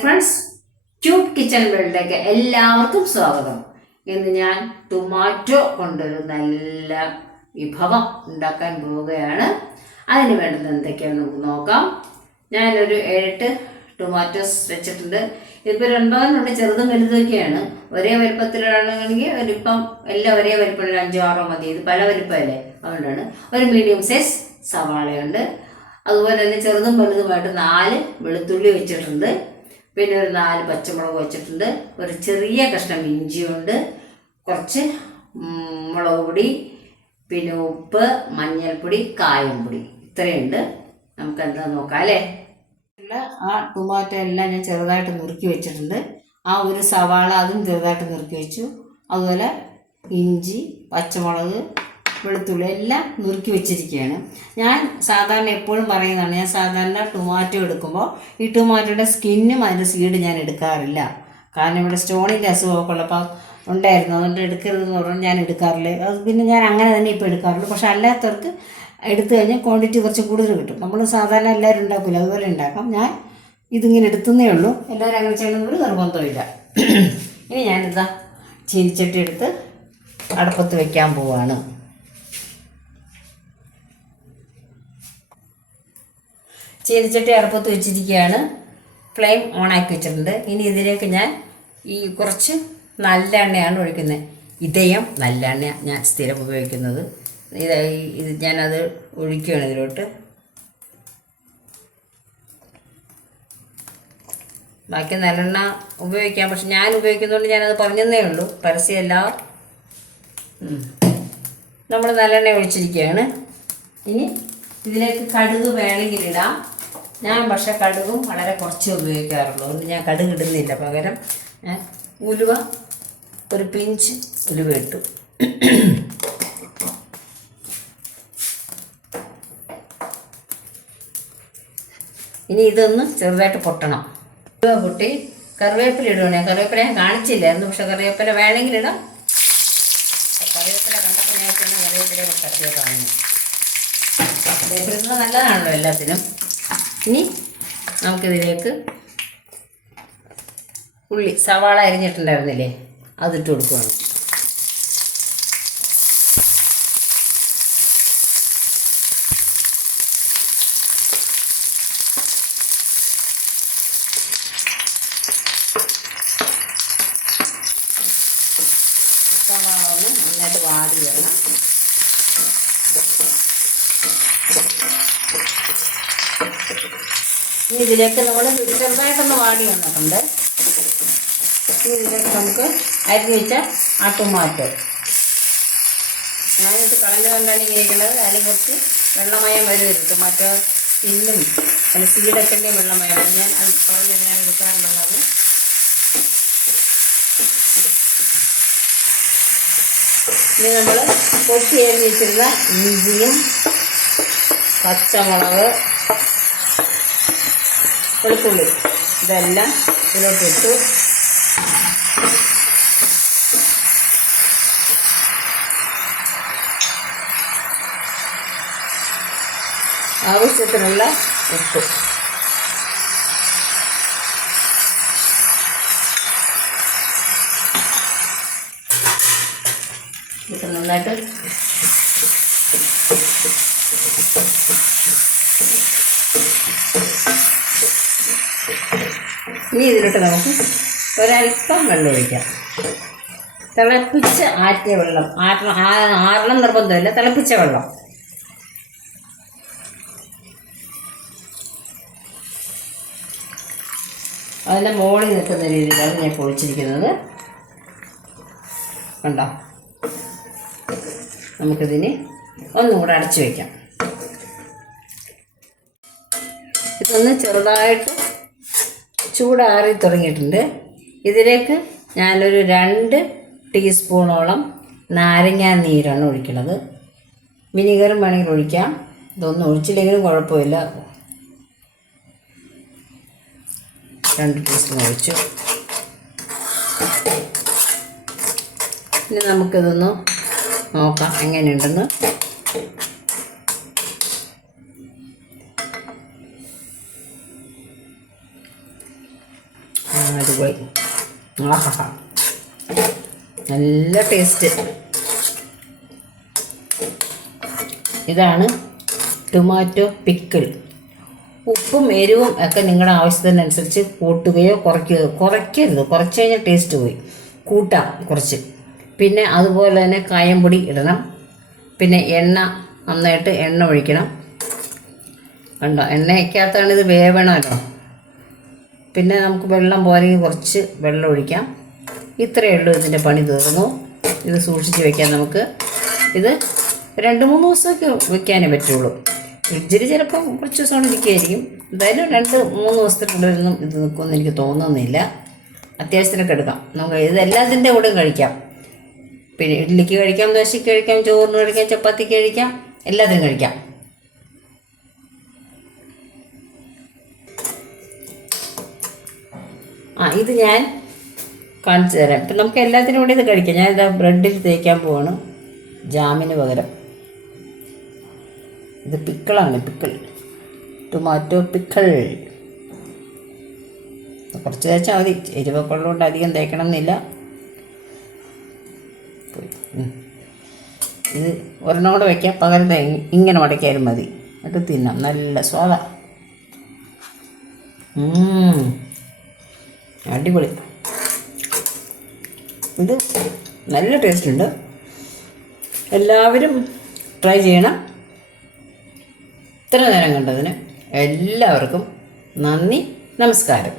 Friends, cute kitchen വേൾഡിലേക്ക് എല്ലാവർക്കും സ്വാഗതം. ഇന്ന് ഞാൻ ടൊമാറ്റോ കൊണ്ടൊരു നല്ല വിഭവം ഉണ്ടാക്കാൻ പോവുകയാണ്. അതിന് വേണ്ടത് എന്തൊക്കെയാണെന്ന് നമുക്ക് നോക്കാം. ഞാനൊരു 7-8 ടൊമാറ്റോസ് വെച്ചിട്ടുണ്ട്. ഇതിപ്പോൾ 9 ചെറുതും വലുതൊക്കെയാണ്. ഒരേ വലിപ്പത്തിലാണെങ്കിൽ വലിപ്പം എല്ലാം ഒരേ വലിപ്പം 5-6 മതി. ഇത് പല വലിപ്പമല്ലേ, അതുകൊണ്ടാണ്. ഒരു മീഡിയം സൈസ് സവാളയുണ്ട്. അതുപോലെ തന്നെ ചെറുതും വലുതുമായിട്ട് 4 വെളുത്തുള്ളി വെച്ചിട്ടുണ്ട്. പിന്നെ ഒരു 4 പച്ചമുളക് വെച്ചിട്ടുണ്ട്. ഒരു ചെറിയ കഷ്ണം ഇഞ്ചിയുണ്ട്. കുറച്ച് മുളക് പൊടി, പിന്നെ ഉപ്പ്, മഞ്ഞൾപ്പൊടി, കായംപൊടി, ഇത്രയുണ്ട്. നമുക്ക് എന്താ നോക്കാം അല്ലേ. ആ ടൊമാറ്റോ എല്ലാം ഞാൻ ചെറുതായിട്ട് നുറുക്കി വെച്ചിട്ടുണ്ട്. ആ ഒരു സവാള അതും ചെറുതായിട്ട് നുറുക്കി വെച്ചു. അതുപോലെ ഇഞ്ചി, പച്ചമുളക്, വെളുത്തുള്ളി എല്ലാം നുറുക്കി വെച്ചിരിക്കുകയാണ്. ഞാൻ സാധാരണ എപ്പോഴും പറയുന്നതാണ്, ഞാൻ സാധാരണ ടൊമാറ്റോ എടുക്കുമ്പോൾ ഈ ടൊമാറ്റോയുടെ സ്കിന്നും അതിൻ്റെ സീഡ് ഞാൻ എടുക്കാറില്ല. കാരണം ഇവിടെ സ്റ്റോണിൻ്റെ അസുഖമൊക്കെ ഉള്ളപ്പോൾ ഉണ്ടായിരുന്നു, അതുകൊണ്ട് എടുക്കരുതെന്ന് പറഞ്ഞാൽ ഞാൻ എടുക്കാറില്ല. അത് പിന്നെ ഞാൻ അങ്ങനെ തന്നെ ഇപ്പോൾ എടുക്കാറുള്ളൂ. പക്ഷെ അല്ലാത്തവർക്ക് എടുത്തു കഴിഞ്ഞാൽ ക്വാണ്ടിറ്റി കുറച്ച് കൂടുതൽ കിട്ടും. നമ്മൾ സാധാരണ എല്ലാവരും ഉണ്ടാക്കില്ല, അതുപോലെ ഉണ്ടാക്കാം. ഞാൻ ഇതിങ്ങനെ എടുത്തുന്നേ ഉള്ളൂ. എല്ലാവരും അങ്ങനെ ചെയ്യണമെന്നൊരു നിർബന്ധമില്ല. ഇനി ഞാനിതാ ചീനിച്ചട്ടി എടുത്ത് അടുപ്പത്ത് വയ്ക്കാൻ പോവാണ്. ചീനിച്ചട്ടി അടുപ്പത്ത് വെച്ചിരിക്കുകയാണ്. ഫ്ലെയിം ഓണാക്കി വെച്ചിട്ടുണ്ട്. ഇനി ഇതിലേക്ക് ഞാൻ ഈ കുറച്ച് നല്ല എണ്ണയാണ് ഒഴിക്കുന്നത്. ഇതയം നല്ല എണ്ണ ഞാൻ സ്ഥിരം ഉപയോഗിക്കുന്നത്. ഇത് ഞാനത് ഒഴിക്കുകയാണ് ഇതിലോട്ട്. ബാക്കി നല്ലെണ്ണ ഉപയോഗിക്കാം, പക്ഷെ ഞാൻ ഉപയോഗിക്കുന്നതുകൊണ്ട് ഞാനത് പറഞ്ഞതേ ഉള്ളൂ, പരസ്യമല്ല. നമ്മൾ നല്ലെണ്ണ ഒഴിച്ചിരിക്കുകയാണ്. ഇനി ഇതിലേക്ക് കടുക് വേണമെങ്കിൽ ഇടാം. ഞാൻ പക്ഷേ കടുകും വളരെ കുറച്ച് ഉപയോഗിക്കാറുള്ളൂ, അതുകൊണ്ട് ഞാൻ കടുക് ഇടുന്നില്ല. പകരം ഞാൻ ഉലുവ, ഒരു പിഞ്ച് ഉലുവ ഇട്ടു. ഇനി ഇതൊന്ന് ചെറുതായിട്ട് പൊട്ടണം. ഉലുവ പൊട്ടി കറിവേപ്പില ഇടുവാണ്. കറിവേപ്പില ഞാൻ കാണിച്ചില്ലായിരുന്നു, പക്ഷെ കറിവേപ്പില വേണമെങ്കിൽ ഇടാം. കറിവേപ്പില കണ്ടപ്പോൾ ഞാൻ കറിവേപ്പില കട്ടിയോ കാണുന്നു. കറിവേപ്പില നല്ലതാണല്ലോ എല്ലാത്തിനും. ഇനി നമുക്കിതിലേക്ക് ഉള്ളി, സവാള അരിഞ്ഞിട്ടുണ്ടായിരുന്നില്ലേ, അതിട്ട് കൊടുക്കുകയാണ്. സവാള ഒന്ന് നന്നായിട്ട് വാടി വരണം. ഇനി ഇതിലേക്ക് നമ്മൾ ചെറുതായിട്ടൊന്ന് വാടി വന്നിട്ടുണ്ട്. ഇനി ഇതിലേക്ക് നമുക്ക് അരിഞ്ഞ് വെച്ച ആ ടൊമാറ്റോ, ഞാനിത് കളഞ്ഞുകൊണ്ടാണ് ഇങ്ങനെ ഇരിക്കുന്നത്. അതിൽ കുറച്ച് വെള്ളമയം വരുന്നത്, ടൊമാറ്റോ സ്കിന്നും അതിൽ സീഡൊക്കെ വെള്ളമയം വരും. ഞാൻ അത് പറഞ്ഞ് ഞാൻ എടുക്കാറുള്ളതാണ്. ഇനി നമ്മൾ കൊത്തി അരിഞ്ഞ് വെച്ചിരുന്ന ഇഞ്ചിയും പച്ചമുളക്, വെളുത്തുള്ളി ഇതെല്ലാം ഇതിലോട്ടിട്ടു. ആവശ്യത്തിനുള്ള ഉപ്പ്. ഇത് നന്നായിട്ട് ഇനി ഇതിലോട്ട് നമുക്ക് ഒരൽപ്പം വെള്ളം ഒഴിക്കാം. തിളപ്പിച്ച് ആറ്റിയ വെള്ളം, ആറണം നിർബന്ധമില്ല, തിളപ്പിച്ച വെള്ളം. അതിൻ്റെ മുകളിൽ നിൽക്കുന്ന രീതിയിലാണ് ഞാൻ പൊളിച്ചിരിക്കുന്നത്. കണ്ടോ? നമുക്കിതിന് ഒന്നുകൂടെ അടച്ചു വയ്ക്കാം. ഇതൊന്ന് ചെറുതായിട്ട് ചൂടാറി തുടങ്ങിയിട്ടുണ്ട്. ഇതിലേക്ക് ഞാനൊരു 2 ടീസ്പൂണോളം നാരങ്ങാ നീരാണ് ഒഴിക്കുന്നത്. വിനീഗറും വേണമെങ്കിൽ ഒഴിക്കാം, ഇതൊന്നും ഒഴിച്ചില്ലെങ്കിലും കുഴപ്പമില്ല. 2 ടീസ്പൂൺ ഒഴിച്ചു. ഇനി നമുക്കിതൊന്ന് നോക്കാം എങ്ങനെയുണ്ടെന്ന്. അടിപൊളി. ആഹാ, നല്ല ടേസ്റ്റ്. ഇതാണ് ടൊമാറ്റോ പിക്കിൾ. ഉപ്പും എരിവും ഒക്കെ നിങ്ങളുടെ ആവശ്യത്തിനനുസരിച്ച് കൂട്ടുകയോ കുറയ്ക്കരുത്. കുറച്ച് കഴിഞ്ഞാൽ ടേസ്റ്റ് പോയി. കൂട്ടാം കുറച്ച്. പിന്നെ അതുപോലെ തന്നെ കായംപൊടി ഇടണം. പിന്നെ എണ്ണ, നന്നായിട്ട് എണ്ണ ഒഴിക്കണം. കണ്ടോ, എണ്ണയ്ക്കകത്താണ് ഇത് വേവണമല്ലോ. പിന്നെ നമുക്ക് വെള്ളം പോരെങ്കിൽ കുറച്ച് വെള്ളം ഒഴിക്കാം. ഇത്രയേ ഉള്ളൂ, ഇതിൻ്റെ പണി തീർന്നു. ഇത് സൂക്ഷിച്ച് വയ്ക്കാം നമുക്ക്. ഇത് 2-3 ദിവസമൊക്കെ വയ്ക്കാനേ പറ്റുള്ളൂ. ഫ്രിഡ്ജിൽ ചിലപ്പം കുറച്ച് ദിവസം ഇരിക്കുമായിരിക്കും. എന്തായാലും 2-3 ദിവസത്തിനുള്ളിലൊന്നും ഇത് നിൽക്കുമെന്ന് എനിക്ക് തോന്നുന്നില്ല. അത്യാവശ്യത്തിനൊക്കെ എടുക്കാം നമുക്ക്. ഇത് എല്ലാത്തിൻ്റെ കൂടെയും കഴിക്കാം. പിന്നെ ഇഡ്ഡലിക്ക് കഴിക്കാം, ദോശയ്ക്ക് കഴിക്കാം, ചോറിന് കഴിക്കാം, ചപ്പാത്തിക്ക് കഴിക്കാം, എല്ലാത്തിനും കഴിക്കാം. ഇത് ഞാൻ കാണിച്ചു തരാം. ഇപ്പം നമുക്ക് എല്ലാത്തിനും കൂടി ഇത് കഴിക്കാം. ഞാനിതാ ബ്രെഡിൽ തേക്കാൻ പോവാണ് ജാമിന് പകരം. ഇത് പിക്കിളാണ്, പിക്കിൾ, ടൊമാറ്റോ പിക്കിൾ. കുറച്ച് തേച്ചാൽ മതി. എരിവൊക്കെ ഉള്ളതുകൊണ്ട് അധികം തേക്കണം എന്നില്ല. ഇത് ഒരെണ്ണം കൂടെ വയ്ക്കാം, പകരം ഇങ്ങനെ മടക്കിയാലും മതി. എന്നിട്ട് തിന്നാം, നല്ല സ്വാദ. അടിപൊളി. ഇത് നല്ല ടേസ്റ്റ് ഉണ്ട്. എല്ലാവരും ട്രൈ ചെയ്യണം. ഇത്ര നേരം കണ്ടതിന് എല്ലാവർക്കും നന്ദി, നമസ്കാരം.